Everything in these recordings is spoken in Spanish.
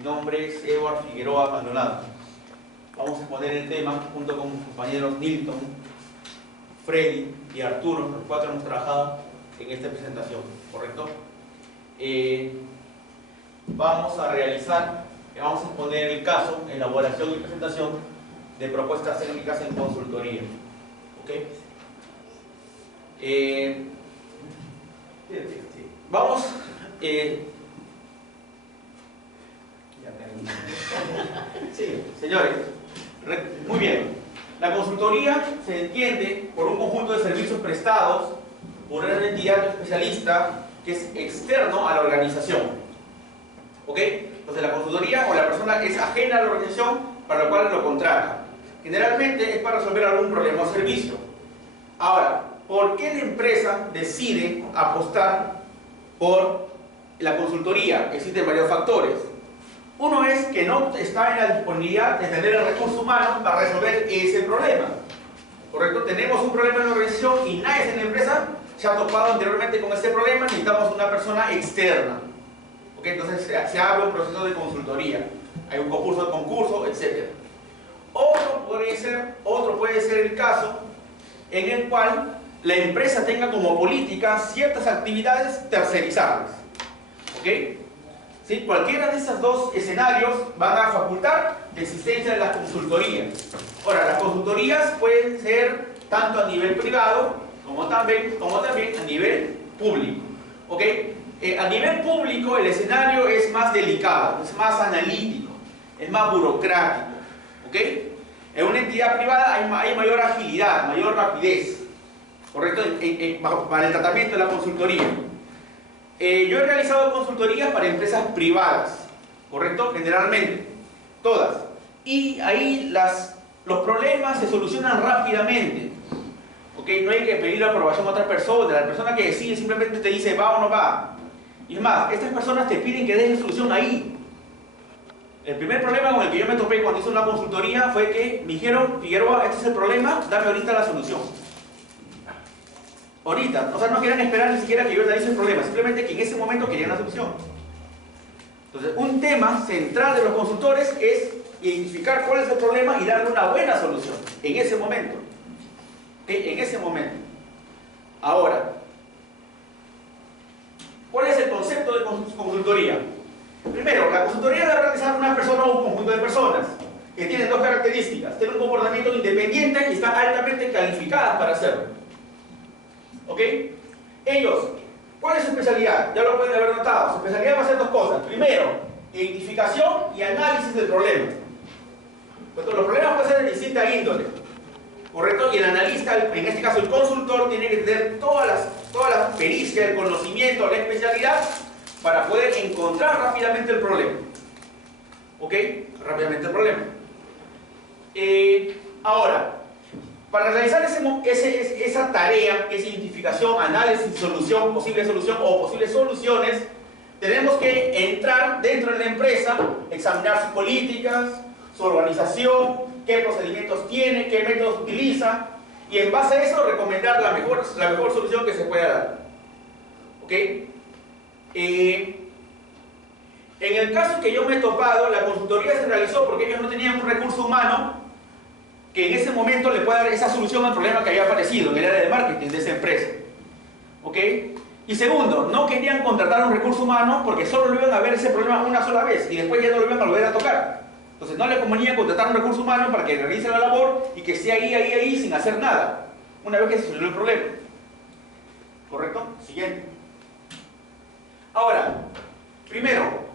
Mi nombre es Edward Figueroa Maldonado. Vamos a exponer el tema junto con mis compañeros Nilton, Freddy y Arturo. Los cuatro hemos trabajado en esta presentación, ¿correcto? Vamos a exponer el caso, elaboración y presentación de propuestas técnicas en consultoría. ¿Ok? Vamos. Sí, señores, muy bien. La consultoría se entiende por un conjunto de servicios prestados por una entidad especialista que es externo a la organización. ¿Ok? Entonces la consultoría o la persona es ajena a la organización para la cual lo contrata. Generalmente es para resolver algún problema o servicio. Ahora, ¿por qué la empresa decide apostar por la consultoría? Existen varios factores. Uno es que no está en la disponibilidad de tener el recurso humano para resolver ese problema. ¿Correcto? Tenemos un problema en la organización y nadie en la empresa se ha topado anteriormente con este problema, necesitamos una persona externa. ¿Ok? Entonces se abre un proceso de consultoría. Hay un concurso, etc. Otro puede ser el caso en el cual la empresa tenga como política ciertas actividades tercerizables. ¿Ok? ¿Sí? Cualquiera de esos dos escenarios van a facultar la existencia de las consultorías. Ahora, las consultorías pueden ser tanto a nivel privado como también a nivel público. ¿Ok? A nivel público el escenario es más delicado, es más analítico, es más burocrático. ¿Ok? En una entidad privada hay mayor agilidad, mayor rapidez, ¿correcto? Para el tratamiento de la consultoría. Yo he realizado consultorías para empresas privadas, ¿correcto? Generalmente, todas. Y ahí los problemas se solucionan rápidamente. ¿Ok? No hay que pedir la aprobación a otra persona. La persona que decide simplemente te dice va o no va. Y es más, estas personas te piden que des la solución ahí. El primer problema con el que yo me topé cuando hice una consultoría fue que me dijeron, Figueroa, este es el problema, dame ahorita la solución. Ahorita, o sea, no quieran esperar ni siquiera que yo analice el problema, simplemente que en ese momento querían la solución. Entonces, un tema central de los consultores es identificar cuál es el problema y darle una buena solución en ese momento. En ese momento. Ahora, ¿cuál es el concepto de consultoría? Primero, la consultoría la realiza una persona o un conjunto de personas que tienen dos características: tienen un comportamiento independiente y están altamente calificadas para hacerlo. ¿Ok? Ellos, ¿cuál es su especialidad? Ya lo pueden haber notado. Su especialidad va a ser dos cosas. Primero, identificación y análisis del problema. Entonces, los problemas pueden ser de distinta índole, ¿correcto? Y el analista, en este caso el consultor, tiene que tener todas las pericias, el conocimiento, la especialidad para poder encontrar rápidamente el problema. ¿Ok? Rápidamente el problema. Ahora, para realizar esa tarea, esa identificación, análisis, solución, posible solución o posibles soluciones, tenemos que entrar dentro de la empresa, examinar sus políticas, su organización, qué procedimientos tiene, qué métodos utiliza, y en base a eso recomendar la mejor solución que se pueda dar. ¿Ok? En el caso que yo me he topado, la consultoría se realizó porque ellos no tenían un recurso humano que en ese momento le pueda dar esa solución al problema que había aparecido en el área de marketing de esa empresa. ¿Ok? Y segundo, no querían contratar un recurso humano porque solo lo iban a ver ese problema una sola vez y después ya no lo iban a volver a tocar. Entonces no le convenía contratar un recurso humano para que realice la labor y que esté ahí sin hacer nada, una vez que se solucionó el problema. ¿Correcto? Siguiente. Ahora, primero,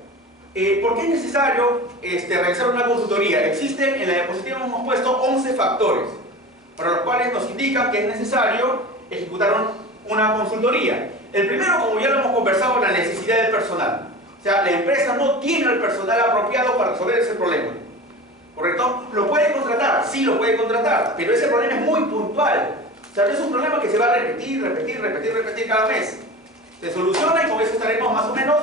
¿por qué es necesario realizar una consultoría? Existen, en la diapositiva hemos puesto 11 factores para los cuales nos indican que es necesario ejecutar una consultoría. El primero, como ya lo hemos conversado, la necesidad del personal. O sea, la empresa no tiene el personal apropiado para resolver ese problema. ¿Correcto? ¿Lo puede contratar? Sí, lo puede contratar, pero ese problema es muy puntual. O sea, no es un problema que se va a repetir cada mes. Se soluciona y con eso estaremos más o menos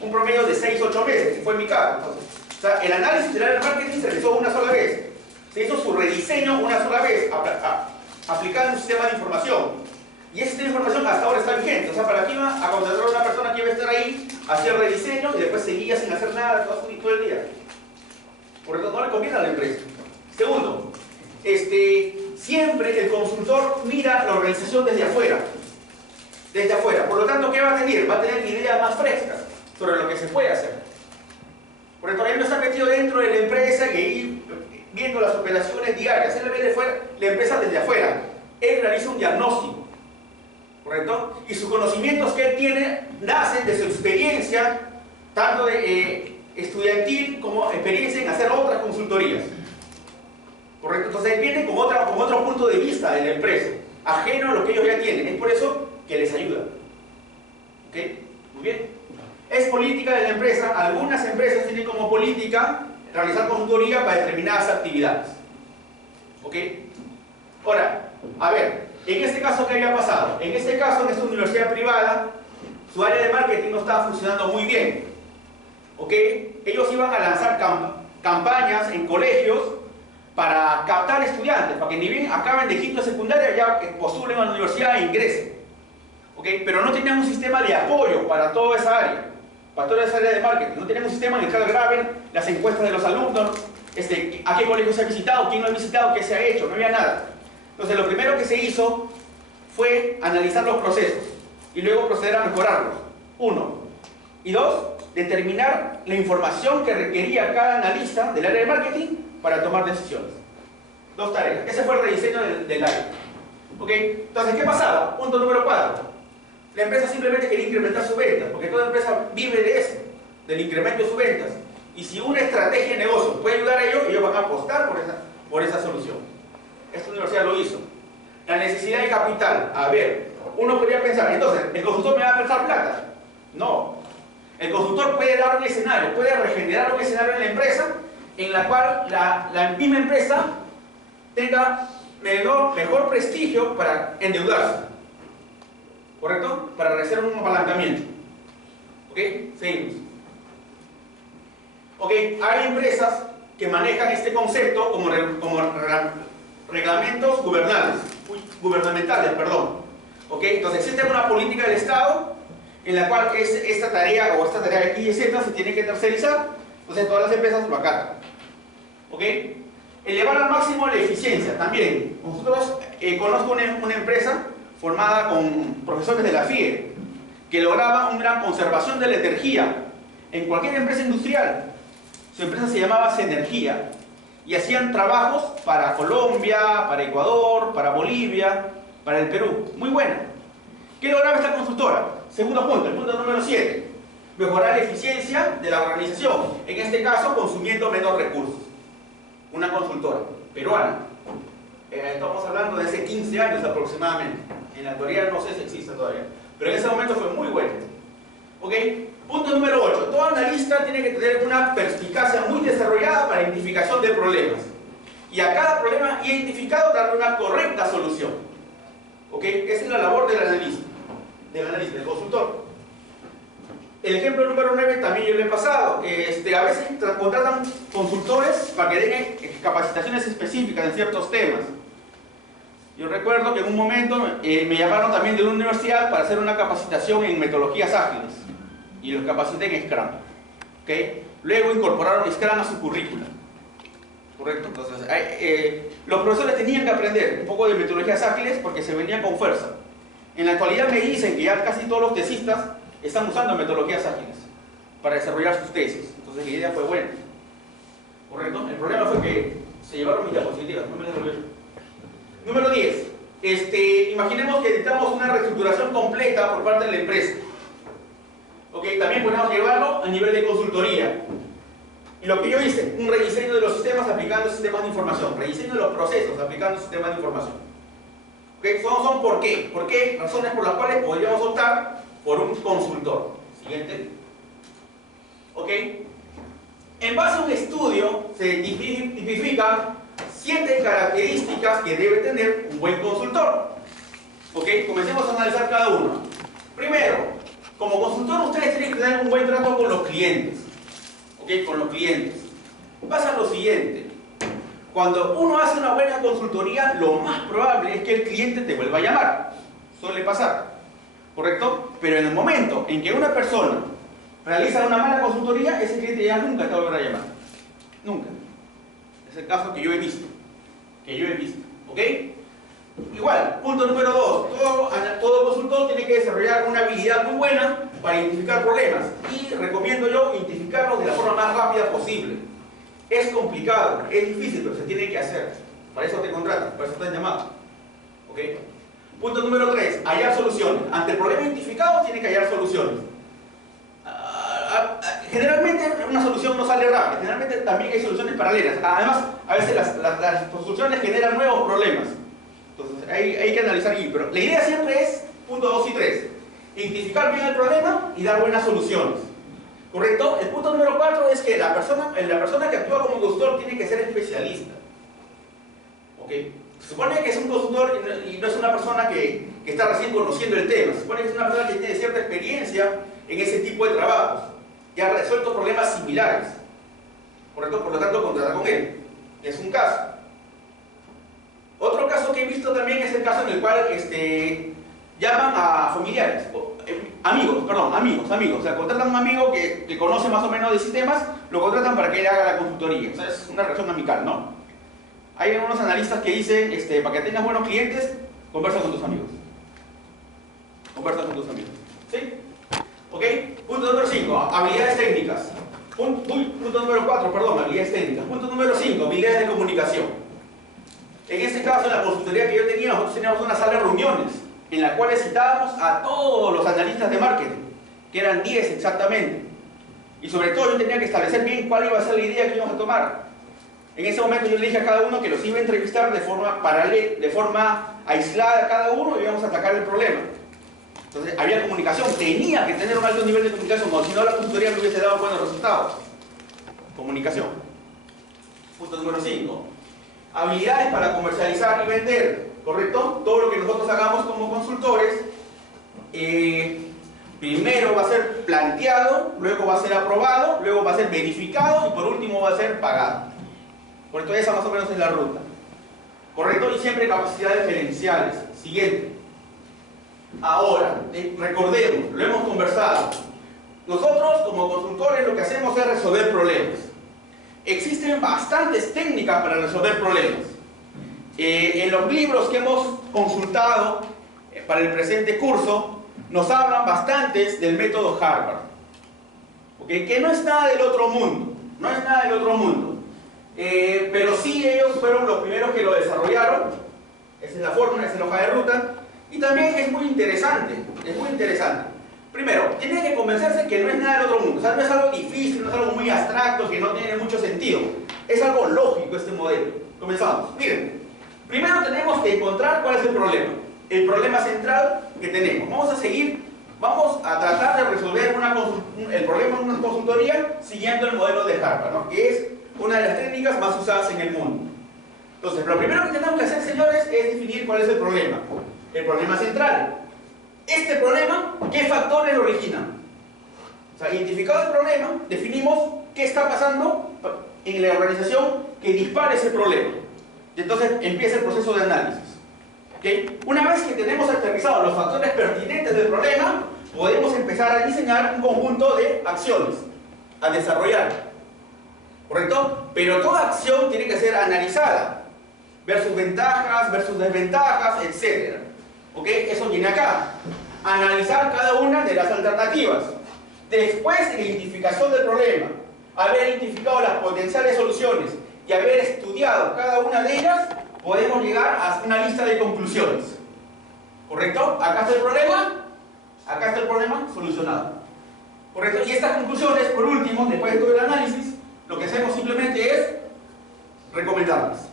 un promedio de 6-8 meses, que fue mi caso. Entonces, o sea, el análisis del área de marketing se realizó una sola vez. Se hizo su rediseño una sola vez, aplicado en un sistema de información. Y esta información hasta ahora está vigente. O sea, para aquí va a contratar a una persona que iba a estar ahí, hacía el rediseño y después seguía sin hacer nada todo el día. Por lo tanto, no le conviene a la empresa. Segundo, siempre el consultor mira la organización desde afuera. Desde afuera. Por lo tanto, ¿qué va a tener? Va a tener ideas más frescas sobre lo que se puede hacer. Por lo tanto, él no está metido dentro de la empresa y ir viendo las operaciones diarias. Él ve de fuera, la empresa desde afuera. Él realiza un diagnóstico. ¿Correcto? Y sus conocimientos que él tiene nacen de su experiencia, tanto de estudiantil como experiencia en hacer otras consultorías. ¿Correcto? Entonces él viene con otro punto de vista de la empresa, ajeno a lo que ellos ya tienen. Es por eso que les ayuda. ¿Ok? Muy bien. Es política de la empresa. Algunas empresas tienen como política realizar consultoría para determinadas actividades. ¿Ok? Ahora, a ver, en este caso, ¿qué había pasado? En este caso, en esta universidad privada, su área de marketing no estaba funcionando muy bien. ¿Ok? Ellos iban a lanzar campañas en colegios para captar estudiantes, para que ni bien acaben de quinto de secundaria ya postulen a la universidad e ingresen. ¿Ok? Pero no tenían un sistema de apoyo para toda esa área, para toda esa área de marketing. No tenían un sistema en el cual graben las encuestas de los alumnos, a qué colegio se ha visitado, quién lo ha visitado, qué se ha hecho, no había nada. Entonces lo primero que se hizo fue analizar los procesos y luego proceder a mejorarlos. 1. Y 2, determinar la información que requería cada analista del área de marketing para tomar decisiones. 2 tareas. Ese fue el rediseño del área. ¿Ok? Entonces, ¿qué pasaba? Punto número 4. La empresa simplemente quería incrementar sus ventas, porque toda empresa vive de eso, del incremento de sus ventas. Y si una estrategia de negocio puede ayudar a ellos, ellos van a apostar por esa solución. Esta universidad lo hizo. La necesidad de capital. A ver, uno podría pensar, entonces, ¿el consultor me va a prestar plata? No. El consultor puede dar un escenario, puede regenerar un escenario en la empresa en la cual la misma empresa tenga mejor prestigio para endeudarse. ¿Correcto? Para realizar un apalancamiento. ¿Ok? Seguimos. ¿Ok? Hay empresas que manejan este concepto como reglamentos gubernamentales, perdón. ¿Ok? Entonces existe una política del Estado en la cual esta tarea o esta tarea de X y Z se tiene que tercerizar. Entonces todas las empresas lo acatan. ¿Ok? Elevar al máximo la eficiencia. También, nosotros conozco una empresa formada con profesores de la FIE que lograba una conservación de la energía en cualquier empresa industrial. Su empresa se llamaba Cenergia y hacían trabajos para Colombia, para Ecuador, para Bolivia, para el Perú. Muy buena. ¿Qué lograba esta consultora? Segundo punto, el punto número 7. Mejorar la eficiencia de la organización, en este caso consumiendo menos recursos. Una consultora peruana. Estamos hablando de hace 15 años aproximadamente. En la actualidad no sé si existe todavía, pero en ese momento fue muy bueno. ¿Ok? Punto número 8. Todo analista tiene que tener una perspicacia muy desarrollada para identificación de problemas. Y a cada problema identificado darle una correcta solución. ¿Ok? Esa es la labor del analista, del consultor. El ejemplo número 9 también yo le he pasado. A veces contratan consultores para que den capacitaciones específicas en ciertos temas. Yo recuerdo que en un momento me llamaron también de una universidad para hacer una capacitación en metodologías ágiles y los capacité en Scrum. ¿Okay? Luego incorporaron Scrum a su currícula. ¿Correcto? Entonces, los profesores tenían que aprender un poco de metodologías ágiles porque se venían con fuerza. En la actualidad me dicen que ya casi todos los tesistas están usando metodologías ágiles para desarrollar sus tesis. Entonces la idea fue buena. ¿Correcto? El problema fue que se llevaron mis diapositivas, no me las devolvieron. Número 10. Imaginemos que necesitamos una reestructuración completa por parte de la empresa. ¿Ok? También podemos llevarlo a nivel de consultoría. Y lo que yo hice, un rediseño de los sistemas aplicando sistemas de información. Rediseño de los procesos aplicando sistemas de información. ¿Ok? Son ¿por qué? ¿Por qué? Razones por las cuales podríamos optar por un consultor. Siguiente. ¿Ok? En base a un estudio se tipifican 7 características que debe tener un buen consultor. ¿Ok? Comencemos a analizar cada uno. Primero, como consultor ustedes tienen que tener un buen trato con los clientes. ¿Ok? Con los clientes. Pasa lo siguiente. Cuando uno hace una buena consultoría, lo más probable es que el cliente te vuelva a llamar. suele pasar, ¿correcto? Pero en el momento en que una persona realiza una mala consultoría, ese cliente ya nunca te va a volver a llamar. Nunca. Es el caso que yo he visto. ¿Ok? Igual, punto número 2. Todo consultor tiene que desarrollar una habilidad muy buena para identificar problemas. Y recomiendo yo identificarlos de la forma más rápida posible. Es complicado, es difícil, pero se tiene que hacer. Para eso te contratan, para eso te han llamado. ¿Ok? Punto número 3. Hallar soluciones. Ante el problema identificado, tiene que hallar soluciones. Generalmente una solución no sale rápida, generalmente también hay soluciones paralelas. Además, a veces las soluciones generan nuevos problemas. Entonces hay que analizar ahí, pero la idea siempre es, punto 2 y 3, identificar bien el problema y dar buenas soluciones. ¿Correcto? El punto número 4 es que la persona que actúa como consultor tiene que ser especialista. ¿Ok? Se supone que es un consultor y no es una persona que está recién conociendo el tema. Se supone que es una persona que tiene cierta experiencia en ese tipo de trabajos, que ha resuelto problemas similares. ¿Correcto? Por lo tanto, contratar con él. Es un caso. Otro caso que he visto también es el caso en el cual llaman a familiares, amigos. O sea, contratan a un amigo que conoce más o menos de sistemas, lo contratan para que él haga la consultoría. O sea, es una relación amical, ¿no? Hay algunos analistas que dicen, para que tengas buenos clientes, conversa con tus amigos. ¿Sí? ¿Ok? Punto número 5, habilidades técnicas. Punto número 4, perdón, habilidades técnicas. Punto número 5, habilidades de comunicación. En este caso, en la consultoría que yo tenía, nosotros teníamos una sala de reuniones en la cual citábamos a todos los analistas de marketing, que eran 10 exactamente. Y sobre todo yo tenía que establecer bien cuál iba a ser la idea que íbamos a tomar. En ese momento yo le dije a cada uno que los iba a entrevistar de forma paralela, de forma aislada a cada uno, y íbamos a atacar el problema. Entonces había comunicación, tenía que tener un alto nivel de comunicación, o si no la consultoría no hubiese dado buenos resultados. Comunicación. Punto número 5. Habilidades para comercializar y vender, ¿correcto? Todo lo que nosotros hagamos como consultores, primero va a ser planteado, luego va a ser aprobado, luego va a ser verificado y por último va a ser pagado. ¿Correcto? Esa más o menos es la ruta. ¿Correcto? Y siempre capacidades gerenciales. Siguiente. Ahora, recordemos, lo hemos conversado. Nosotros como consultores lo que hacemos es resolver problemas. Existen bastantes técnicas para resolver problemas. En los libros que hemos consultado para el presente curso, nos hablan bastantes del método Harvard. ¿Okay? Que no es nada del otro mundo. No es nada del otro mundo. Pero sí ellos fueron los primeros que lo desarrollaron. Esa es la fórmula, esa es la hoja de ruta. Y también es muy interesante. Primero, tiene que convencerse que no es nada del otro mundo. O sea, no es algo difícil, no es algo muy abstracto, que no tiene mucho sentido. Es algo lógico este modelo. Comenzamos. Miren, primero tenemos que encontrar cuál es el problema. El problema central que tenemos. Vamos a tratar de resolver el problema en una consultoría siguiendo el modelo de Harvard, ¿no? Que es una de las técnicas más usadas en el mundo. Entonces, lo primero que tenemos que hacer, señores, es definir cuál es el problema. El problema central. Este problema, ¿qué factores lo originan? O sea, identificado el problema, definimos qué está pasando en la organización que dispara ese problema. Y entonces empieza el proceso de análisis. ¿Okay? Una vez que tenemos aterrizados los factores pertinentes del problema, podemos empezar a diseñar un conjunto de acciones a desarrollar. ¿Correcto? Pero toda acción tiene que ser analizada. Ver sus ventajas, ver sus desventajas, etc. ¿Ok? Eso viene acá. Analizar cada una de las alternativas. Después de la identificación del problema, haber identificado las potenciales soluciones y haber estudiado cada una de ellas, podemos llegar a una lista de conclusiones. ¿Correcto? Acá está el problema solucionado. ¿Correcto? Y estas conclusiones, por último, después de todo el análisis, lo que hacemos simplemente es recomendarlas.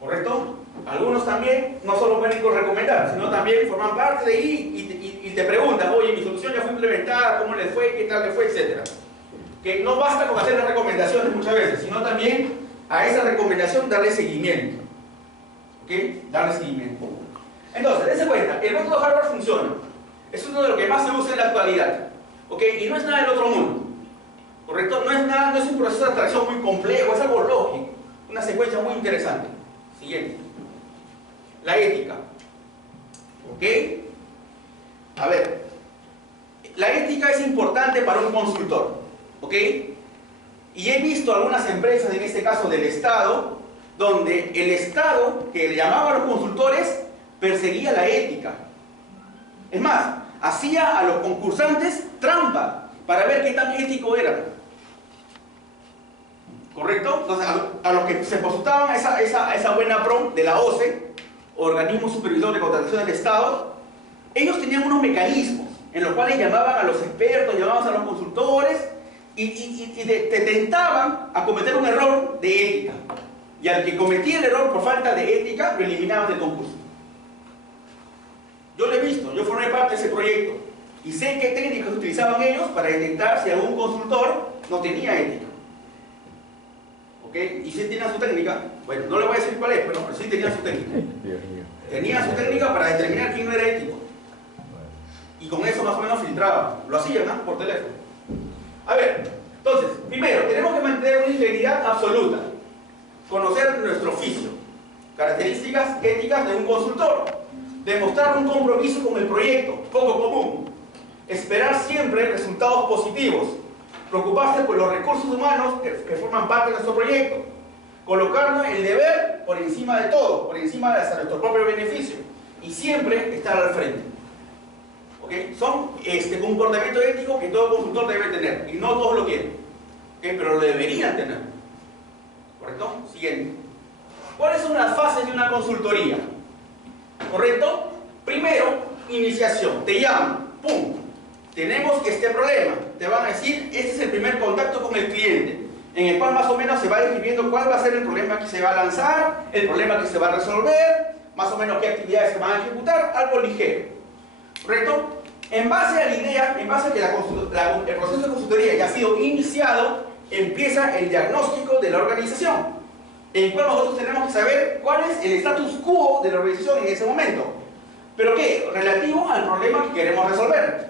¿Correcto? Algunos también no solo pueden recomendar, sino también forman parte de ahí y te preguntan, oye, mi solución ya fue implementada, ¿cómo les fue? ¿Qué tal les fue? Etcétera. Que no basta con hacer las recomendaciones muchas veces, sino también a esa recomendación darle seguimiento. ¿Ok? Darle seguimiento. Entonces, dense cuenta, el método Harvard funciona. Es uno de los que más se usa en la actualidad. ¿Ok? Y no es nada del otro mundo. ¿Correcto? No es un proceso de atracción muy complejo, es algo lógico. Una secuencia muy interesante. Siguiente. La ética. ¿Ok? A ver, la ética es importante para un consultor. ¿Ok? Y he visto algunas empresas, en este caso del Estado, donde el Estado, que le llamaba a los consultores, perseguía la ética. Es más, hacía a los concursantes trampa para ver qué tan ético eran. ¿Correcto? Entonces, a los que se postulaban esa buena PRO de la OCE, Organismo Supervisor de Contratación del Estado, ellos tenían unos mecanismos en los cuales llamaban a los expertos, llamaban a los consultores y te tentaban a cometer un error de ética. Y al que cometía el error por falta de ética, lo eliminaban del concurso. Yo lo he visto, yo formé parte de ese proyecto y sé qué técnicas utilizaban ellos para detectar si algún consultor no tenía ética. ¿Ok? Y si tenía su técnica, bueno, no le voy a decir cuál es, pero sí tenía su técnica. Tenía su técnica para determinar quién no era ético. Y con eso más o menos filtraban. Lo hacían, ¿no? Por teléfono. A ver, entonces, primero, tenemos que mantener una integridad absoluta. Conocer nuestro oficio. Características éticas de un consultor. Demostrar un compromiso con el proyecto, poco común. Esperar siempre resultados positivos. Preocuparse por los recursos humanos que forman parte de nuestro proyecto. Colocarnos el deber por encima de todo, por encima de hasta nuestro propio beneficio. Y siempre estar al frente. ¿Okay? Son comportamiento ético que todo consultor debe tener. Y no todos lo quieren. ¿Okay? Pero lo deberían tener. ¿Correcto? Siguiente. ¿Cuáles son las fases de una consultoría? ¿Correcto? Primero, iniciación. Te llaman. ¡Pum! Tenemos este problema. Te van a decir, este es el primer contacto con el cliente, en el cual más o menos se va describiendo cuál va a ser el problema que se va a lanzar, el problema que se va a resolver, más o menos qué actividades se van a ejecutar, algo ligero. ¿Correcto? En base a la idea, en base a que el proceso de consultoría ya ha sido iniciado, empieza el diagnóstico de la organización, en el cual nosotros tenemos que saber cuál es el status quo de la organización en ese momento. ¿Pero qué? Relativo al problema que queremos resolver.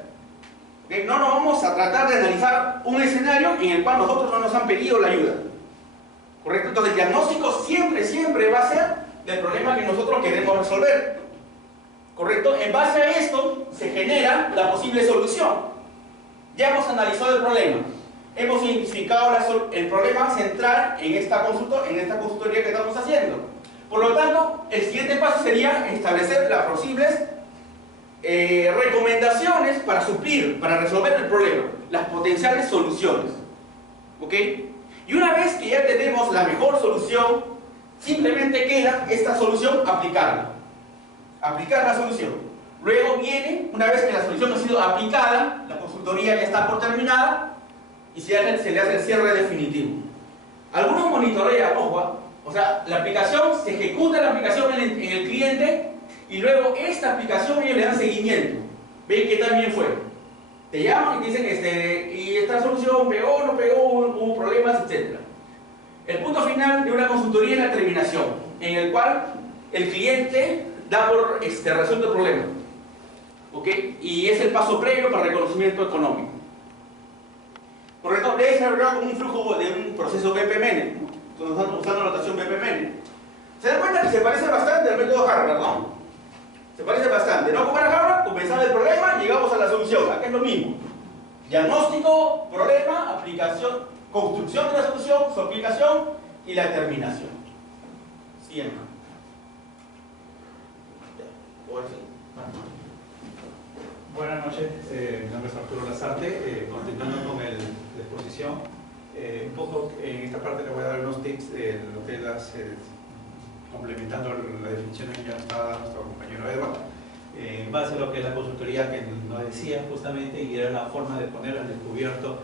¿Okay? No nos vamos a tratar de analizar un escenario en el cual nosotros no nos han pedido la ayuda. ¿Correcto? Entonces el diagnóstico siempre va a ser del problema que nosotros queremos resolver. ¿Correcto? En base a esto se genera la posible solución. Ya hemos analizado el problema. Hemos identificado el problema central en esta consultoría que estamos haciendo. Por lo tanto, el siguiente paso sería establecer las posibles recomendaciones para suplir, para resolver el problema, las potenciales soluciones. ¿Ok? Y una vez que ya tenemos la mejor solución, simplemente queda esta solución aplicarla. Aplicar la solución. Luego viene, una vez que la solución ha sido aplicada, la consultoría ya está por terminada y se le hace el cierre definitivo. Algunos monitorean, ojo, o sea, la aplicación, se ejecuta la aplicación en el cliente y luego esta aplicación ellos le dan seguimiento. Ven que también fue. Te llaman y te dicen, y esta solución pegó, no pegó, hubo problemas, etc. El punto final de una consultoría es la terminación, en el cual el cliente da por resuelto el problema. ¿Ok? Y es el paso previo para el reconocimiento económico. ¿Correcto? Debe ser como un flujo de un proceso BPMN, ¿no? Usando la notación BPMN. Se dan cuenta que se parece bastante al método Harvard, ¿no? Se parece bastante. No como era Harvard, comenzaba el problema, llegamos a la solución. Acá es lo mismo. Diagnóstico, problema, aplicación, construcción de la solución, su aplicación y la terminación. Siguiente. Buenas noches, mi nombre es Arturo Lazarte, continuando con la exposición. Un poco en esta parte le voy a dar unos tips de lo que es complementando la definición que ya estaba nuestro compañero Edward, en base a lo que es la consultoría que nos decía justamente, y era la forma de poner al descubierto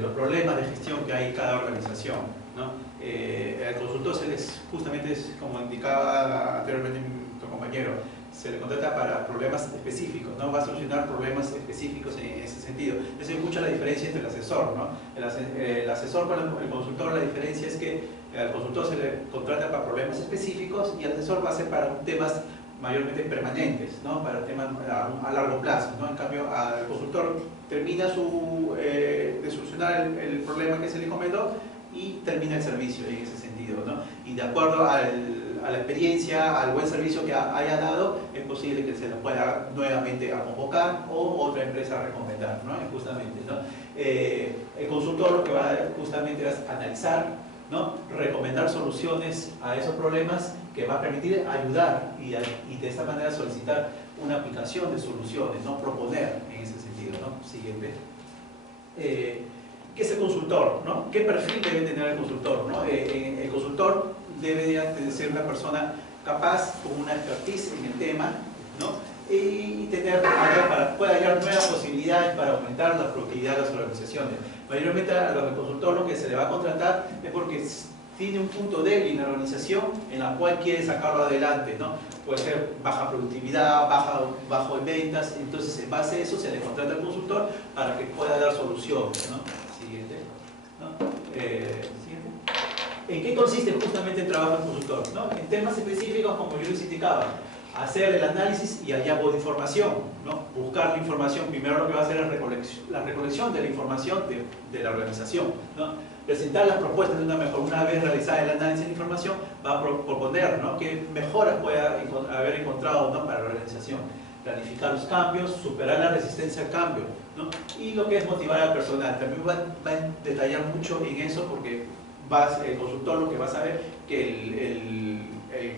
los problemas de gestión que hay en cada organización, ¿no? El consultor justamente es como indicaba anteriormente nuestro compañero, se le contrata para problemas específicos, ¿no? Va a solucionar problemas específicos en ese sentido. Esa es mucha la diferencia entre el asesor, ¿no? El asesor con el consultor, la diferencia es que al consultor se le contrata para problemas específicos y al asesor va a ser para temas mayormente permanentes, ¿no? Para temas a largo plazo, ¿no? En cambio, al consultor termina de solucionar el problema que se le encomendó y termina el servicio en ese sentido, ¿no? Y de acuerdo a la experiencia, al buen servicio que haya dado, es posible que se la pueda nuevamente a convocar o otra empresa a recomendar, ¿no? Justamente, ¿no? El consultor lo que va justamente es analizar, ¿no? Recomendar soluciones a esos problemas que va a permitir ayudar y de esta manera solicitar una aplicación de soluciones, ¿no? Proponer en ese sentido, ¿no? Siguiente. ¿Qué es el consultor, ¿no? ¿Qué perfil debe tener el consultor, ¿no? El consultor debe de ser una persona capaz, con una expertise en el tema, ¿no? Y puede hallar nuevas posibilidades para aumentar la productividad de las organizaciones. Mayormente a los consultores lo que se le va a contratar es porque tiene un punto débil en la organización en la cual quiere sacarlo adelante, ¿no? Puede ser baja productividad, bajo en ventas, entonces en base a eso se le contrata al consultor para que pueda dar soluciones, ¿no? Siguiente, ¿no? Siguiente. ¿En qué consiste justamente el trabajo del consultor, ¿no? En temas específicos, como yo les indicaba, hacer el análisis y hallazgo de información, ¿no? Buscar la información, primero lo que va a hacer es la recolección de la información de la organización, ¿no? Presentar las propuestas de una mejora. Una vez realizada el análisis de información, va a proponer, ¿no? qué mejoras puede haber encontrado, ¿no? para la organización. Planificar los cambios, superar la resistencia al cambio, ¿no? Y lo que es motivar al personal. También va a detallar mucho en eso porque el consultor lo que va a saber que el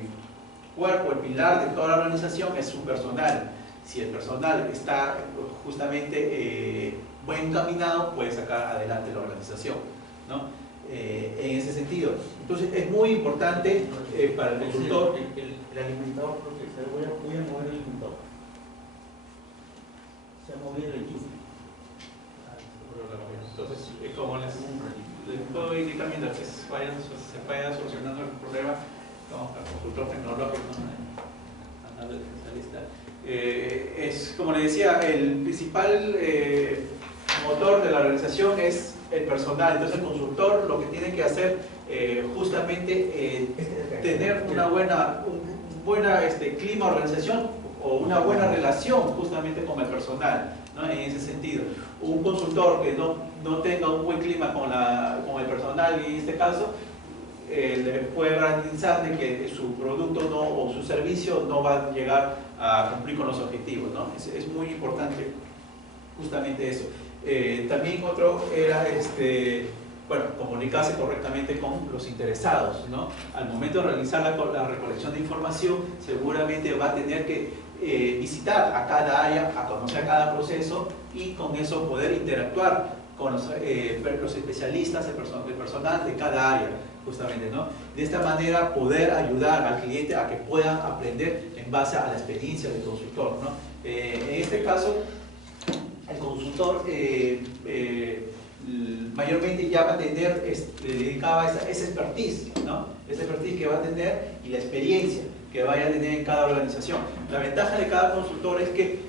cuerpo, el pilar de toda la organización es su personal. Si el personal está justamente buen encaminado, puede sacar adelante la organización, ¿no? En ese sentido. Entonces es muy importante para el consultor. El alimentador, voy a mover el alimentador. Se ha movido el equipo. Entonces, como les puedo indicar mientras que se vaya solucionando el problema, como el consultor tecnológico, ¿no? Especialista. Es, como les decía, el principal motor de la organización es el personal. Entonces el consultor lo que tiene que hacer justamente tener un buena clima de organización o una buena relación justamente con el personal, ¿no? En ese sentido. Un consultor que no tenga un buen clima con el personal, y en este caso le puede garantizar de que su producto o su servicio no va a llegar a cumplir con los objetivos, ¿no? Es muy importante justamente eso. También otro era comunicarse correctamente con los interesados, ¿no? Al momento de realizar la recolección de información, seguramente va a tener que visitar a cada área, a conocer cada proceso y con eso poder interactuar con los especialistas, el personal de cada área, justamente, ¿no? De esta manera poder ayudar al cliente a que pueda aprender en base a la experiencia del consultor, ¿no? En este caso, el consultor mayormente ya va a tener dedicada esa expertise, ¿no? Esa expertise que va a tener y la experiencia que vaya a tener en cada organización. La ventaja de cada consultor es que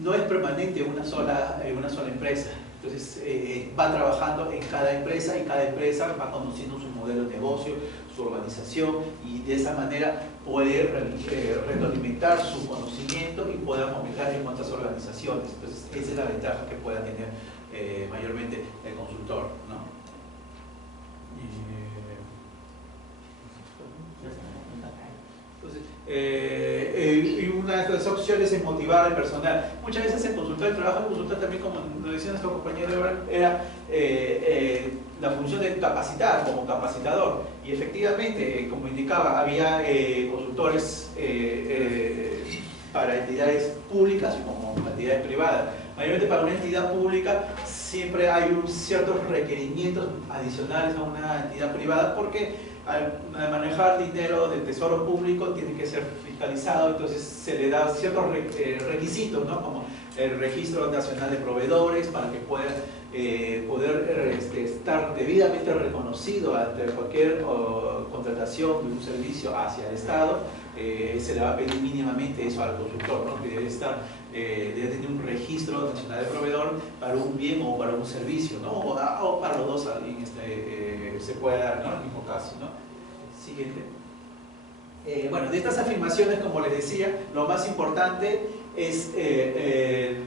no es permanente en una sola empresa. Entonces va trabajando en cada empresa y cada empresa va conociendo su modelo de negocio, su organización, y de esa manera puede retroalimentar su conocimiento y pueda fomentar en otras organizaciones. Entonces esa es la ventaja que pueda tener mayormente el consultor, ¿no? Entonces, y una de las opciones es motivar al personal. Muchas veces el trabajo del consultor también, como lo decía nuestro compañero, era la función de capacitar como capacitador. Y efectivamente, como indicaba, había consultores para entidades públicas como entidades privadas. Mayormente para una entidad pública siempre hay ciertos requerimientos adicionales a una entidad privada, porque al manejar dinero del tesoro público tiene que ser fiscalizado, entonces se le da ciertos requisitos, ¿no? Como el Registro Nacional de Proveedores, para que pueda poder estar debidamente reconocido ante cualquier contratación de un servicio hacia el Estado. Se le va a pedir mínimamente eso al consultor, ¿no? Que debe tener un registro nacional de proveedor para un bien o para un servicio, ¿no? O para los dos se puede dar, ¿no? En el mismo caso, ¿no? Siguiente. Bueno, de estas afirmaciones, como les decía, lo más importante es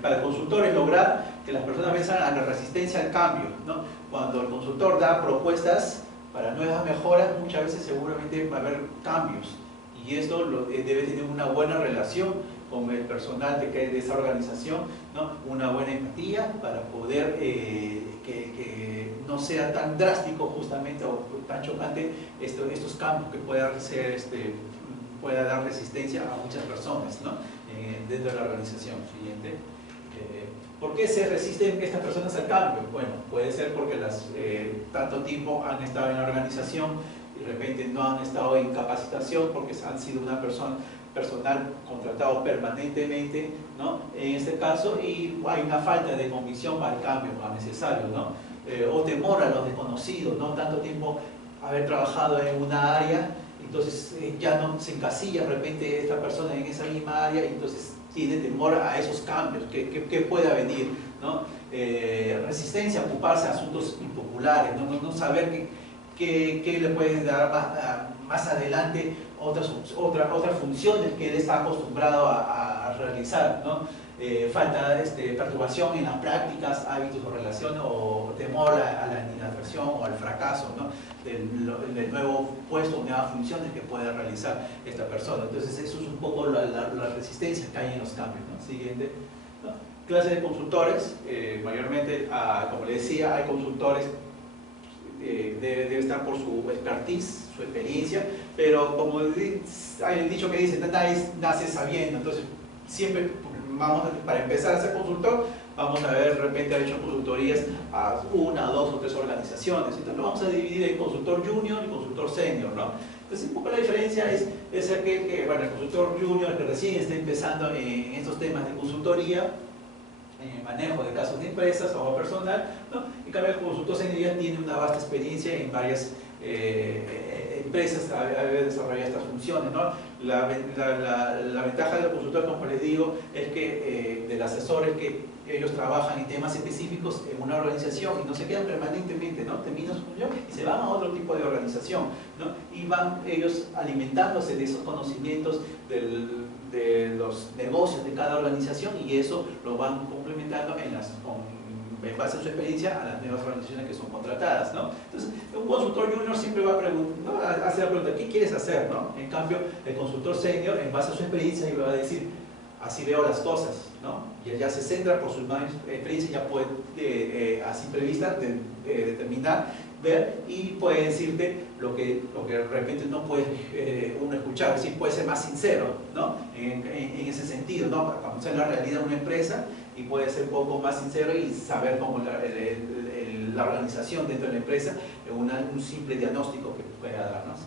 para el consultor es lograr que las personas venzan a la resistencia al cambio, ¿no? Cuando el consultor da propuestas para nuevas mejoras, muchas veces seguramente va a haber cambios y esto debe tener una buena relación con el personal de esa organización, ¿no? Una buena empatía para poder que no sea tan drástico justamente o tan chocante estos cambios que pueda dar resistencia a muchas personas, ¿no? Dentro de la organización. Siguiente. ¿Por qué se resisten estas personas al cambio? Bueno, puede ser porque tanto tiempo han estado en la organización y de repente no han estado en capacitación porque han sido personal contratado permanentemente, ¿no? En este caso, y hay una falta de convicción para el cambio más necesario, ¿no? O temor a lo desconocido, ¿no? Tanto tiempo haber trabajado en una área, entonces ya no se encasilla de repente esta persona en esa misma área, entonces tiene temor a esos cambios que pueda venir, ¿no? Resistencia a ocuparse de asuntos impopulares, no saber qué le pueden dar más adelante otras funciones que él está acostumbrado a realizar, ¿no? Falta perturbación en las prácticas, hábitos o relaciones, o temor a la inadaptación o al fracaso, ¿no? del nuevo puesto, nuevas funciones que pueda realizar esta persona. Entonces eso es un poco la resistencia que hay en los cambios, ¿no? Siguiente, ¿no? Clase de consultores, mayormente, como le decía, hay consultores, debe estar por su expertise, su experiencia, pero como hay el dicho que dice, nadie nace sabiendo, entonces siempre para empezar a ser consultor, vamos a ver, de repente ha hecho consultorías a 1, 2 o 3 organizaciones, entonces lo vamos a dividir en consultor junior y consultor senior, ¿no? Entonces un poco la diferencia es bueno, el consultor junior que recién está empezando en estos temas de consultoría, en manejo de casos de empresas o personal, ¿no? En cambio el consultor senior ya tiene una vasta experiencia en varias empresas a desarrollar estas funciones, ¿no? La ventaja del consultor, como les digo, es que del asesor es que ellos trabajan en temas específicos en una organización y no se quedan permanentemente, ¿no? Terminan su función y se van a otro tipo de organización, ¿no? Y van ellos alimentándose de esos conocimientos de los negocios de cada organización y eso lo van complementando en base a su experiencia a las nuevas organizaciones que son contratadas, ¿no? Entonces, un consultor junior siempre va a hacer la pregunta, ¿qué quieres hacer? ¿No? En cambio, el consultor senior, en base a su experiencia, va a decir, así veo las cosas, ¿no? Y él ya se centra por su experiencia, ya puede, a simple vista, determinar, ver y puede decirte lo que de repente no puede uno escuchar, es decir, puede ser más sincero, ¿no? En ese sentido, ¿no? Para conocer la realidad de una empresa y puede ser un poco más sincero y saber cómo la organización dentro de la empresa, un simple diagnóstico que pueda darnos.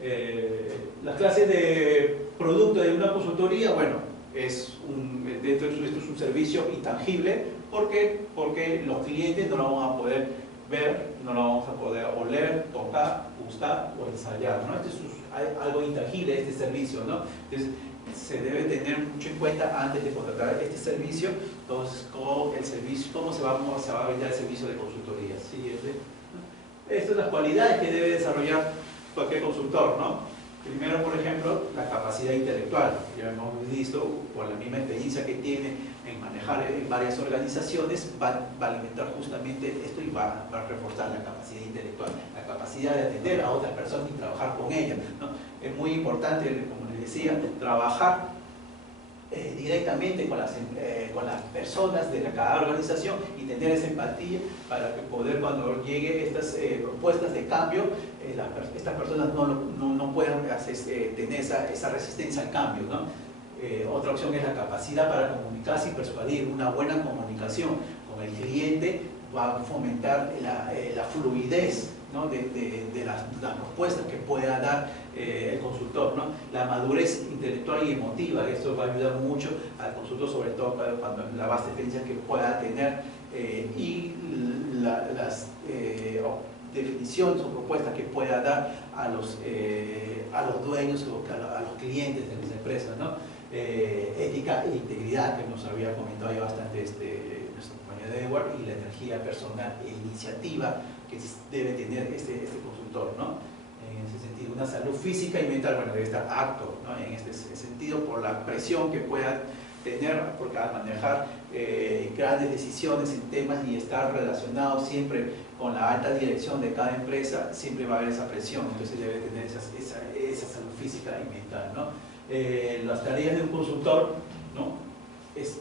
Siguiente. Las clases de producto de una consultoría, bueno, dentro de esto es un servicio intangible. ¿Por qué? Porque los clientes no lo van a poder ver, no lo vamos a poder oler, tocar, gustar o ensayar, ¿no? Esto es algo intangible, este servicio, ¿no? Entonces, se debe tener mucho en cuenta antes de contratar este servicio. Entonces, cómo se va a vender el servicio de consultoría. Siguiente. Estas son las cualidades que debe desarrollar cualquier consultor, ¿no? Primero, por ejemplo, la capacidad intelectual. Ya hemos visto, por la misma experiencia que tiene en manejar en varias organizaciones, va a alimentar justamente esto y va a reforzar la capacidad intelectual, la capacidad de atender a otras personas y trabajar con ellas, ¿no? Es muy importante, como les decía, trabajar directamente con las personas de cada organización y tener esa empatía para que poder, cuando llegue estas propuestas de cambio, estas personas no puedan tener esa resistencia al cambio, ¿no? Otra opción es la capacidad para comunicarse y persuadir. Una buena comunicación con el cliente va a fomentar la fluidez, ¿no? de las propuestas que pueda dar el consultor, ¿no? La madurez intelectual y emotiva, esto va a ayudar mucho al consultor, sobre todo cuando la vasta experiencia que pueda tener y las definiciones o propuestas que pueda dar a los dueños o a los clientes de las empresas, ¿no? Ética e integridad, que nos había comentado ya bastante nuestro compañero Edward, y la energía personal e iniciativa que debe tener este consultor, ¿no? En ese sentido, una salud física y mental, bueno, debe estar apto, ¿no? En este sentido, por la presión que pueda porque al manejar grandes decisiones en temas y estar relacionado siempre con la alta dirección de cada empresa, siempre va a haber esa presión, entonces debe tener esa salud física y mental, ¿no? Las tareas de un consultor, ¿no?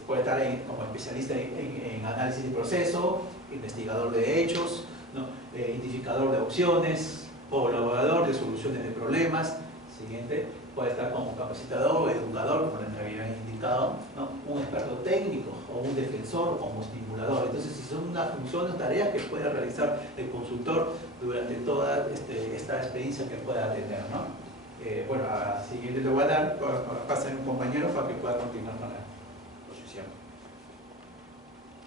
Puede estar como especialista en análisis de proceso, investigador de hechos, ¿no? Identificador de opciones, colaborador de soluciones de problemas. Siguiente, puede estar como capacitador, educador, como les había indicado, ¿no? Un experto técnico o un defensor como estimulador. Entonces, si son una función o tareas que puede realizar el consultor durante toda esta experiencia que pueda tener, ¿no? Bueno, a siguiente le voy a dar, pasa a un compañero para que pueda continuar con la exposición.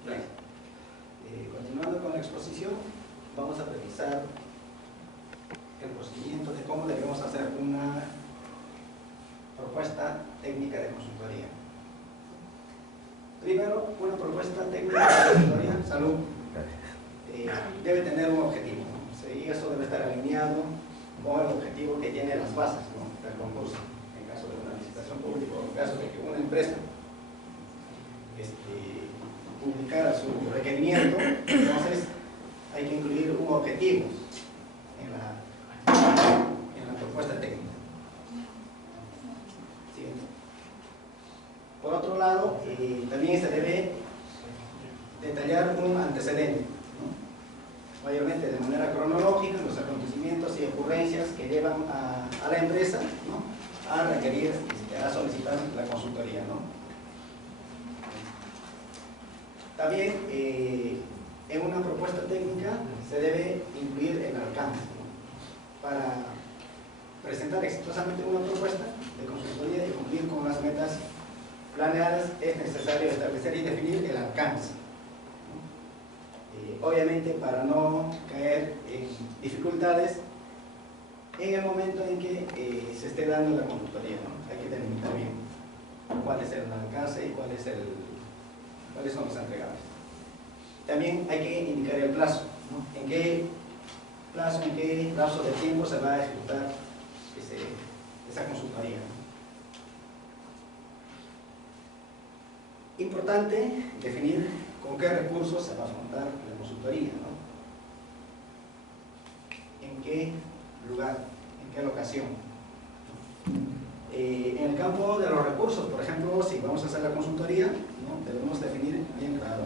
Gracias. Continuando con la exposición, vamos a revisar el procedimiento de cómo debemos hacer una propuesta técnica de consultoría. Primero, una propuesta técnica de consultoría, salud, debe tener un objetivo, ¿no? Y eso debe estar alineado con el objetivo que tiene las bases, ¿no? Del concurso, en caso de una licitación pública o en caso de que una empresa publicara su requerimiento. Entonces hay que incluir un objetivo en la propuesta técnica. Siguiente. Por otro lado, también se debe detallar un antecedente, ¿no? Mayormente de manera cronológica, los acontecimientos y ocurrencias que llevan a la empresa, ¿no? A requerir, a solicitar la consultoría, ¿no? También en una propuesta técnica se debe incluir el alcance, ¿no? Para presentar exitosamente una propuesta de consultoría y cumplir con las metas planeadas es necesario establecer y definir el alcance, ¿no? Obviamente para no caer en dificultades en el momento en que se esté dando la consultoría, ¿no? Hay que delimitar bien cuál es el alcance y cuáles son los entregables. También hay que indicar el plazo, ¿no? En qué lapso de tiempo se va a ejecutar esa consultoría, ¿no? Importante definir con qué recursos se va a afrontar la consultoría, ¿no? En qué lugar, en qué locación. En el campo de los recursos, por ejemplo, si vamos a hacer la consultoría, ¿no? Debemos definir bien claro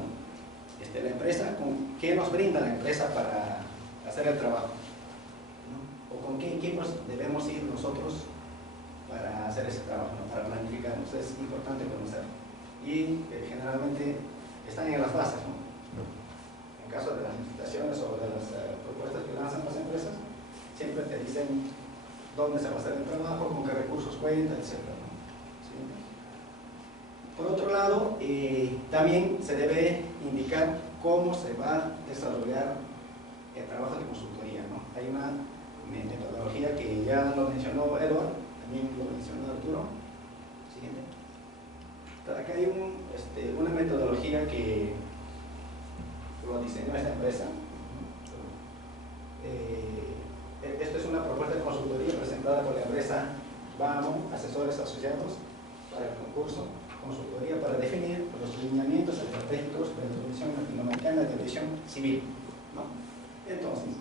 la empresa, con qué nos brinda la empresa para hacer el trabajo, ¿no? O con qué equipos debemos ir nosotros para hacer ese trabajo, ¿no? Para planificarnos. Es importante conocer. Y generalmente están en las bases, ¿no? En caso de las licitaciones o de las propuestas que lanzan las empresas, siempre te dicen dónde se va a hacer el trabajo, con qué recursos cuenta, etc., ¿no? ¿Sí? Por otro lado, también se debe indicar cómo se va a desarrollar el trabajo de consultoría, ¿no? Hay una metodología que ya lo mencionó Edward, también lo mencionó Arturo. Siguiente. Acá hay una metodología que lo diseñó esta empresa. Esto es una propuesta de consultoría presentada por la empresa BAMO, Asesores Asociados, para el concurso consultoría para definir los lineamientos estratégicos de la Comisión Latinoamericana de Aviación Civil, ¿no? Entonces,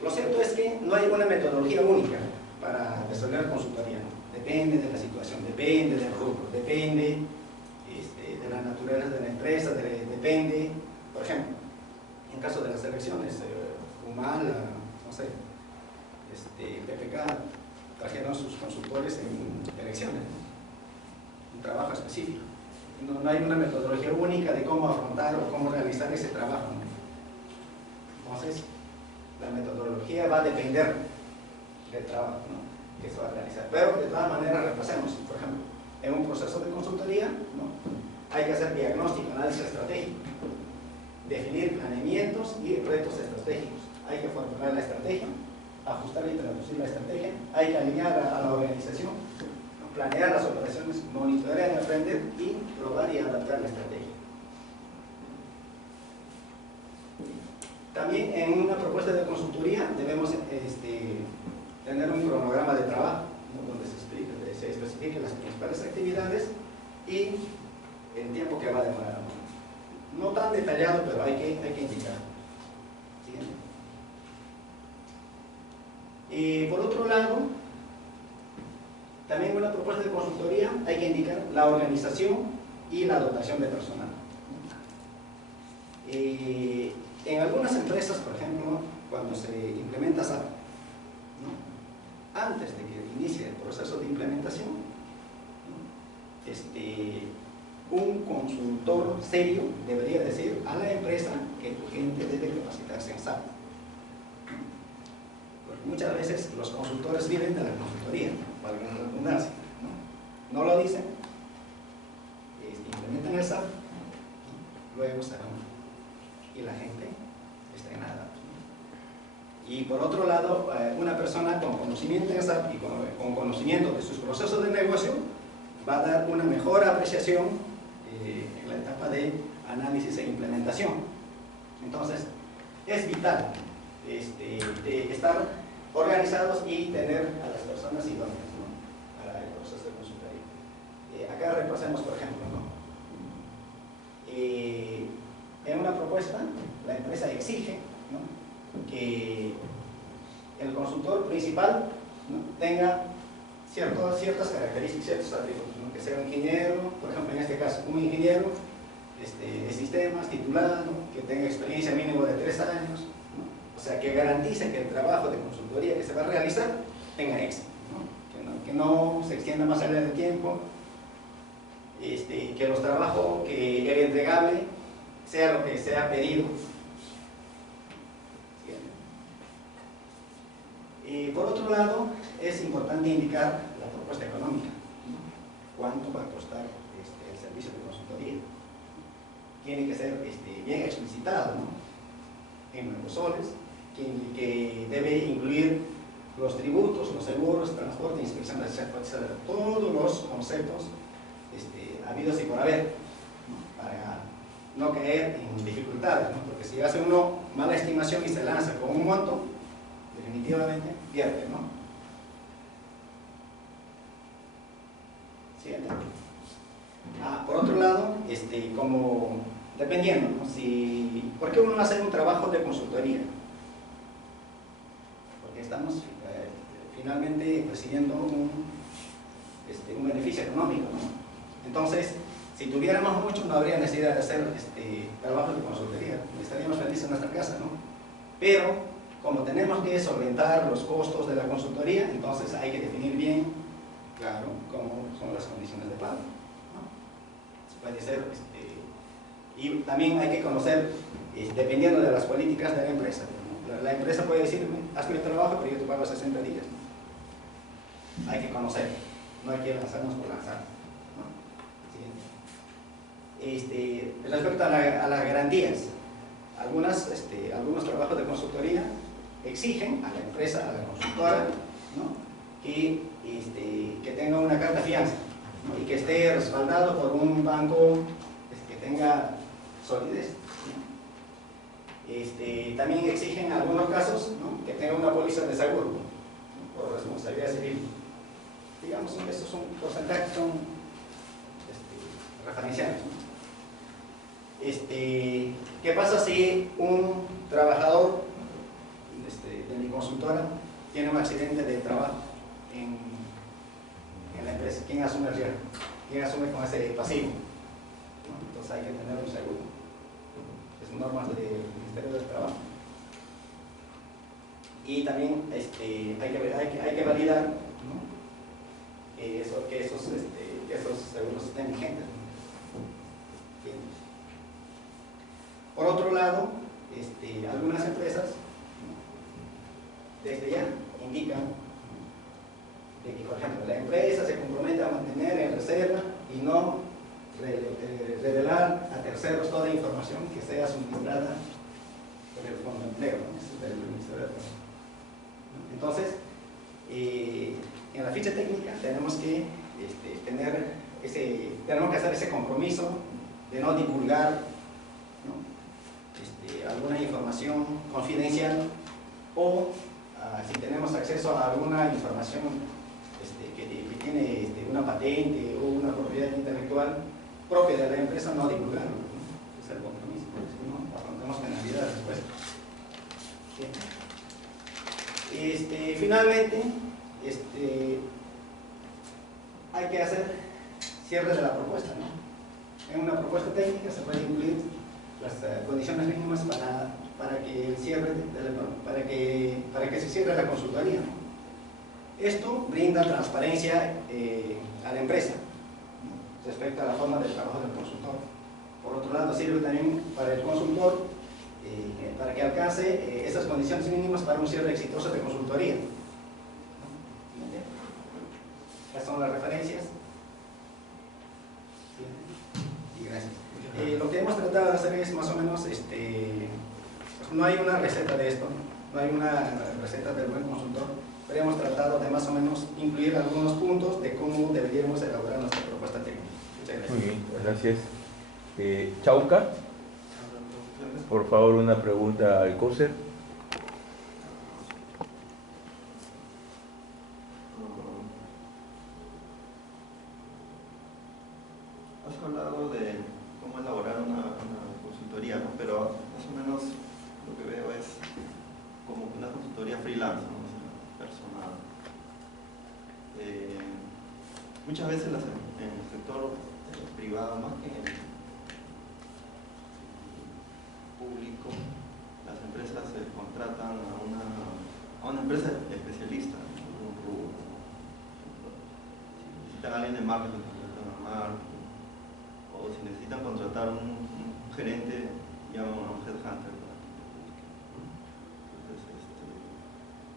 lo cierto es que no hay una metodología única para desarrollar consultoría, ¿no? Depende de la situación, depende del rubro, depende de la naturaleza de la empresa, depende, por ejemplo, en caso de las elecciones, Humala, no sé, PPK, trajeron sus consultores en elecciones, ¿no? Un trabajo específico. No hay una metodología única de cómo afrontar o cómo realizar ese trabajo, ¿no? Entonces, la metodología va a depender del trabajo, ¿no? Que se va a realizar. Pero de todas maneras, repasemos, por ejemplo, en un proceso de consultoría, ¿no? Hay que hacer diagnóstico, análisis estratégico, definir planeamientos y retos estratégicos. Hay que formular la estrategia, ajustar y traducir la estrategia, hay que alinear a la organización, planear las operaciones, monitorear y aprender y probar y adaptar la estrategia. También en una propuesta de consultoría debemos tener un cronograma de trabajo, ¿no? Donde se especifiquen las principales actividades y el tiempo que va a demorar. No tan detallado, pero hay que indicar. Siguiente. Y por otro lado, también en una propuesta de consultoría hay que indicar la organización y la dotación de personal. En algunas empresas, por ejemplo, cuando se implementa SAP, ¿no?, antes de que inicie el proceso de implementación, ¿no?, un consultor serio debería decir a la empresa que tu gente debe capacitarse en SAP. Porque muchas veces los consultores viven de la consultoría, valga la redundancia, ¿no? No lo dicen, implementan el SAP, luego se van y la gente está en nada. Y por otro lado, una persona con conocimiento en SAP y con conocimiento de sus procesos de negocio va a dar una mejor apreciación en la etapa de análisis e implementación. Entonces, es vital de estar organizados y tener a las personas idóneas, ¿no?, para el proceso de consultoría. Acá repasemos, por ejemplo, ¿no?, en una propuesta, la empresa exige, ¿no?, que el consultor principal, ¿no?, tenga ciertas características, ciertos atributos, ¿no?, que sea un ingeniero, por ejemplo, en este caso, un ingeniero de sistemas titulado, que tenga experiencia mínimo de 3 años, ¿no?, o sea, que garantice que el trabajo de consultoría que se va a realizar tenga éxito, ¿no?, que no se extienda más allá del tiempo, que los trabajos, que el entregable sea lo que sea pedido. Y por otro lado, es importante indicar la propuesta económica, ¿no?, cuánto va a costar el servicio de consultoría. Tiene que ser bien explicitado, ¿no?, en nuevos soles, que debe incluir los tributos, los seguros, transporte, inspección, etc., todos los conceptos habidos y por haber, ¿no?, para no caer en dificultades, ¿no?, porque si hace uno mala estimación y se lanza con un monto, definitivamente pierde, ¿no? Siguiente. Por otro lado, como dependiendo, ¿no?, ¿por qué uno hace un trabajo de consultoría? Porque estamos finalmente persiguiendo un beneficio económico, ¿no? Entonces, si tuviéramos mucho, no habría necesidad de hacer trabajo de consultoría, estaríamos felices en nuestra casa, ¿no? Pero, como tenemos que solventar los costos de la consultoría, entonces hay que definir bien, claro, cómo son las condiciones de pago, ¿no? Puede ser, y también hay que conocer, dependiendo de las políticas de la empresa, ¿no? La empresa puede decirme, hazme el trabajo, pero yo te pago 60 días. Hay que conocer, no hay que lanzarnos por lanzar, ¿no? Respecto a las garantías, algunos trabajos de consultoría exigen a la empresa, a la consultora, ¿no?, que tenga una carta fianza, ¿no?, y que esté respaldado por un banco que tenga solidez, ¿no? También exigen en algunos casos, ¿no?, que tenga una póliza de seguro, ¿no?, por responsabilidad civil. Digamos, estos son porcentajes, son referenciales, ¿no? ¿Qué pasa si un trabajador de mi consultora tiene un accidente de trabajo en la empresa? ¿Quién asume el riesgo? ¿Quién asume con ese pasivo? ¿No? Entonces hay que tener un seguro. Es normas del Ministerio del Trabajo. Y también hay que validar, ¿no?, que esos seguros estén vigentes. Bien. Por otro lado, algunas empresas, ¿no?, desde ya indican de que, por ejemplo, la empresa se compromete a mantener en reserva y no revelar a terceros toda información que sea suministrada por el Fondo de Empleo, ¿no?, eso es del Ministerio del Trabajo. Entonces, en la ficha técnica tenemos que tenemos que hacer ese compromiso de no divulgar, ¿no?, alguna información confidencial, o si tenemos acceso a alguna información que tiene una patente o una propiedad intelectual, propio de la empresa no divulgarlo, ¿no? Es el compromiso, porque si no, afrontamos penalidades después. Bien. Finalmente, hay que hacer cierre de la propuesta, ¿no? En una propuesta técnica se puede incluir las condiciones mínimas para que el cierre para que se cierre la consultoría, ¿no? Esto brinda transparencia a la empresa, ¿no? Respecto a la forma de trabajo del consultor. Por otro lado, sirve también para el consultor para que alcance esas condiciones mínimas para un cierre exitoso de consultoría, ¿no? Estas son las referencias. Y gracias. Lo que hemos tratado de hacer es más o menos, pues no hay una receta de esto, no hay una receta del buen consultor, pero hemos tratado de más o menos incluir algunos puntos de cómo deberíamos elaborar nuestra propuesta técnica. Muchas gracias. Muy bien, gracias. Chauca, por favor, una pregunta al COSER. Has hablado de cómo elaborar una consultoría, ¿no? Pero más o menos lo que veo es como una consultoría freelance, ¿no? O sea, personal. Muchas veces en el sector privado, más que en el público, las empresas contratan a una empresa especialista en un rubro. Si necesitan a alguien de marketing, contratan a marketing. O si necesitan contratar un gerente, llaman a un headhunter. Entonces,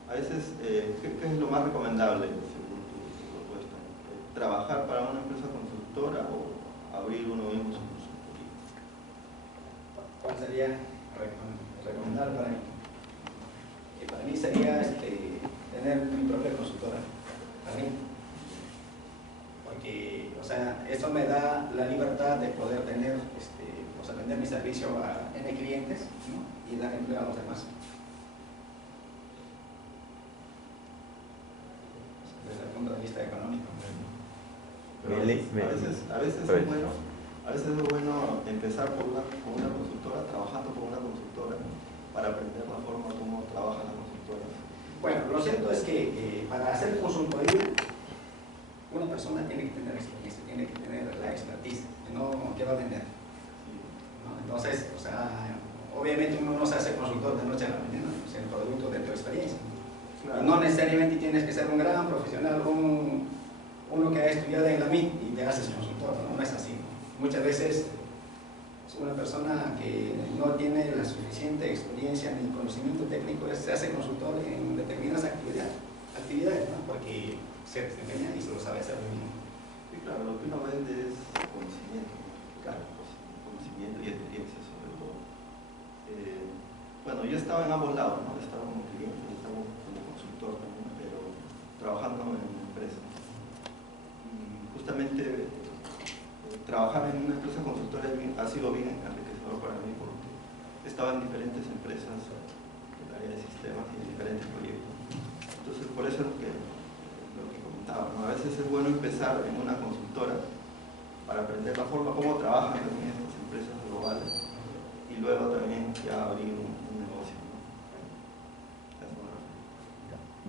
a veces, ¿qué es lo más recomendable según tu propuesta? ¿Trabajar para una empresa consultora o abrir uno mismo su consultoría? ¿Cuál sería recomendable para mí? Para mí sería tener mi propia consultora, para mí. Porque, o sea, eso me da la libertad de poder tener, o sea, vender mi servicio a N clientes, ¿no? Y dar empleo a los demás. Desde el punto de vista económico. Pero a veces es bueno empezar con una consultora, trabajando con una consultora, para aprender la forma como trabaja la consultora. Bueno, lo cierto es que para hacer consultoría, una persona tiene que tener experiencia, tiene que tener la expertise, no que va a vender, ¿no? Entonces, o sea, obviamente uno no se hace consultor de noche a la mañana, es el producto de tu experiencia. Claro. No necesariamente tienes que ser un gran profesional, uno que ha estudiado en la MIT y te haces consultor, no es así. Muchas veces una persona que no tiene la suficiente experiencia ni conocimiento técnico se hace consultor en determinadas actividades, ¿no? Porque se desempeña y se lo sabe hacer muy bien. Sí, claro, lo que uno vende es conocimiento, claro, conocimiento y experiencia sobre todo. Bueno, yo estaba en ambos lados, ¿no? Estaba como cliente, estaba como consultor también, pero trabajando en una empresa. Y justamente trabajar en una empresa consultora ha sido bien enriquecedor para mí porque estaba en diferentes empresas del área de sistemas y en diferentes proyectos. Entonces, por eso es lo que comentaba, ¿no? A veces es bueno empezar en una consultora para aprender la forma como trabajan también estas empresas globales y luego también ya abrir un negocio, ¿no?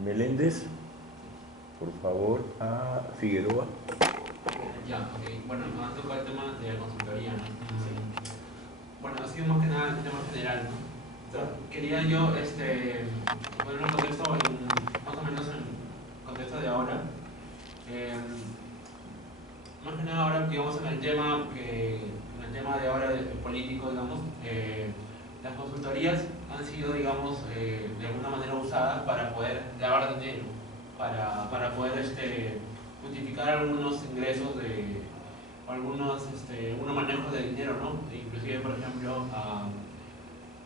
Meléndez, por favor, a Figueroa. Ya, ok. Bueno, nos tocó el tema de la consultoría, ¿no? Bueno, ha sido más que nada un tema general, ¿no? Quería yo poner un contexto, más o menos en el contexto de ahora. Más que nada ahora, digamos, en el tema de ahora político, digamos, las consultorías han sido, digamos, de alguna manera usadas para poder lavar dinero, para poder justificar algunos ingresos algunos manejos de dinero, ¿no? Inclusive, por ejemplo,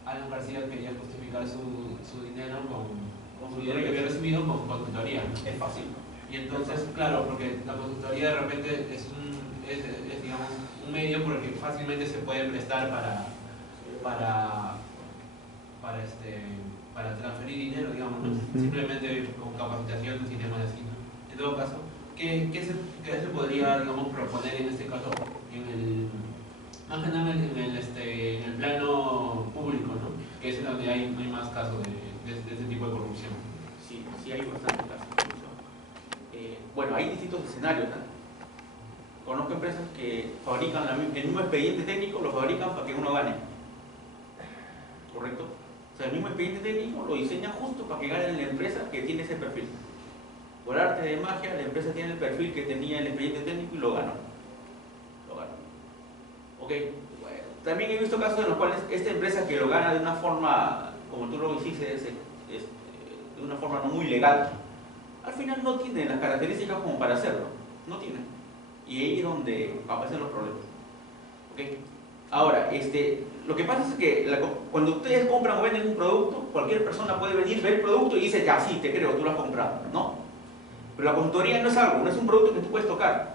Alan García quería justificar su dinero con su dinero que había recibido con consultoría, ¿no? Es fácil. Y entonces, claro, porque la consultoría de repente es digamos, un medio por el que fácilmente se puede prestar para transferir dinero, digamos, ¿no? Simplemente con capacitación y temas así, ¿no? En todo caso, ¿qué se podría, digamos, proponer en este caso más que nada en el plano público, ¿no? Que es donde hay más casos de este tipo de corrupción. Sí, sí hay bastantes casos de corrupción. Bueno, hay distintos escenarios, ¿no? Conozco empresas que fabrican el mismo expediente técnico, lo fabrican para que uno gane. ¿Correcto? O sea, el mismo expediente técnico lo diseñan justo para que gane la empresa que tiene ese perfil. Por arte de magia, la empresa tiene el perfil que tenía el expediente técnico y lo ganó. Lo ganó. Ok, bueno. También he visto casos en los cuales esta empresa que lo gana de una forma, como tú lo dijiste, de una forma no muy legal, al final no tiene las características como para hacerlo. No tiene. Y ahí es donde aparecen los problemas. ¿Okay? Ahora, lo que pasa es que cuando ustedes compran o venden un producto, cualquier persona puede venir, ver el producto y dice, ya, sí, te creo, tú lo has comprado. No. Pero la consultoría no es algo, no es un producto que tú puedes tocar.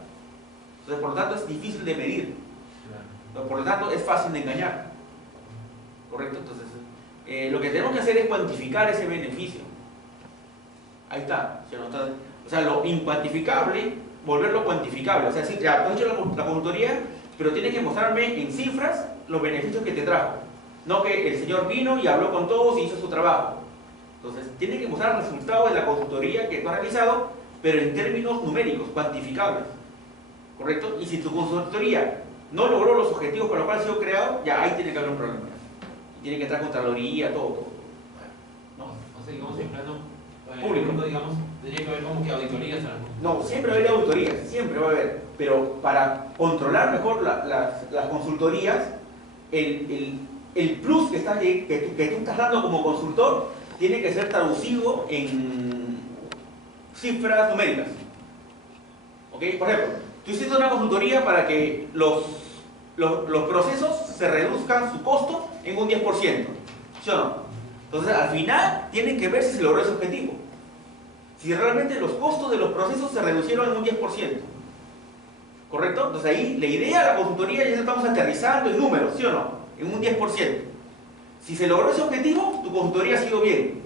Entonces, por lo tanto, es difícil de medir. Por lo tanto, es fácil de engañar. ¿Correcto? Entonces, lo que tenemos que hacer es cuantificar ese beneficio. Ahí está. O sea, lo incuantificable, volverlo cuantificable. O sea, sí, ya, has hecho la consultoría, pero tiene que mostrarme en cifras los beneficios que te trajo. No que el señor vino y habló con todos y hizo su trabajo. Entonces, tiene que mostrar resultados de la consultoría que tú has realizado, pero en términos numéricos, cuantificables. ¿Correcto? Y si tu consultoría no logró los objetivos por los cuales ha sido creado, ya ahí tiene que haber un problema. Y tiene que entrar Contraloría, todo. ¿No? O sea, digamos, en plano público, digamos, tendría que haber como que auditorías. No, siempre va a haber auditorías, siempre va a haber. Pero para controlar mejor las consultorías, el plus que tú estás dando como consultor tiene que ser traducido en cifras numéricas. ¿Ok? Por ejemplo, tú hiciste una consultoría para que los procesos se reduzcan su costo en un 10%. ¿Sí o no? Entonces, al final, tienen que ver si se logró ese objetivo. Si realmente los costos de los procesos se reducieron en un 10%. ¿Correcto? Entonces, ahí la idea de la consultoría ya la estamos aterrizando en números, ¿sí o no? En un 10%. Si se logró ese objetivo, tu consultoría ha sido bien.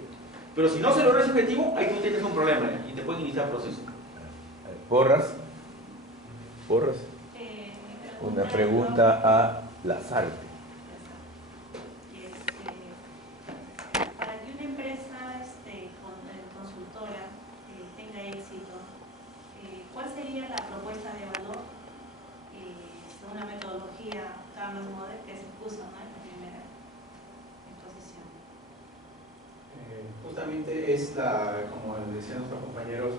Pero si no se logró ese objetivo, ahí tú tienes un problema y te pueden iniciar proceso. Porras. Porras. Una pregunta a Lazarte. Para que una empresa consultora tenga éxito, ¿cuál sería la propuesta de valor según la metodología Canvas Model que se puso, ¿no?, en la primera exposición? Justamente es como decían nuestros compañeros,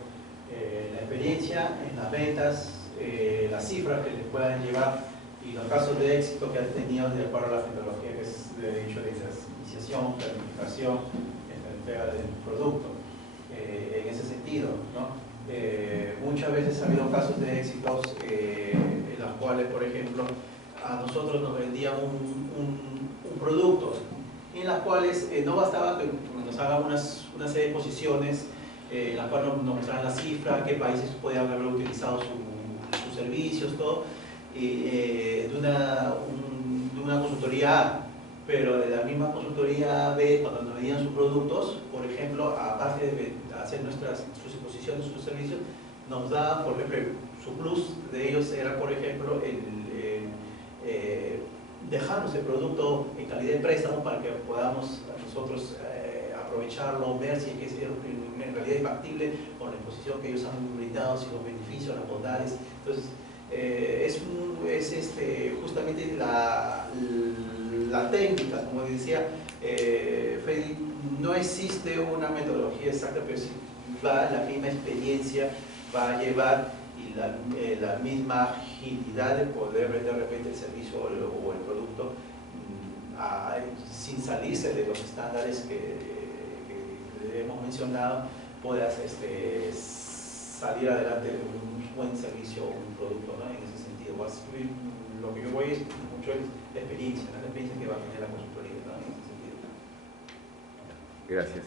la experiencia en las ventas, las cifras que les puedan llevar y los casos de éxito que han tenido de acuerdo a la metodología que es de hecho de iniciación, planificación, en la entrega del producto, en ese sentido, ¿no? Muchas veces ha habido casos de éxitos en los cuales, por ejemplo, a nosotros nos vendían un producto en las cuales no bastaba que nos hagan una serie de posiciones en las cuales nos mostraran la cifra, qué países podían haber utilizado sus servicios, todo, de una consultoría A, pero de la misma consultoría B, cuando nos vendían sus productos, por ejemplo, aparte de hacer sus exposiciones, sus servicios, nos daban, por ejemplo, su plus de ellos era, por ejemplo, dejarnos el producto en calidad de préstamo para que podamos nosotros aprovecharlo, ver si es que en realidad es factible con la exposición que ellos han brindado, si los beneficios, las bondades. Entonces, justamente la técnica, como decía Freddy, no existe una metodología exacta, pero sí la misma experiencia va a llevar y la misma agilidad de poder ver de repente el servicio o el producto sin salirse de los estándares que hemos mencionado, puedas salir adelante de un buen servicio o un producto, ¿no? En ese sentido, lo que yo voy es mucho la experiencia, ¿no? La experiencia que va a tener la consultoría, ¿no? En ese sentido. Gracias.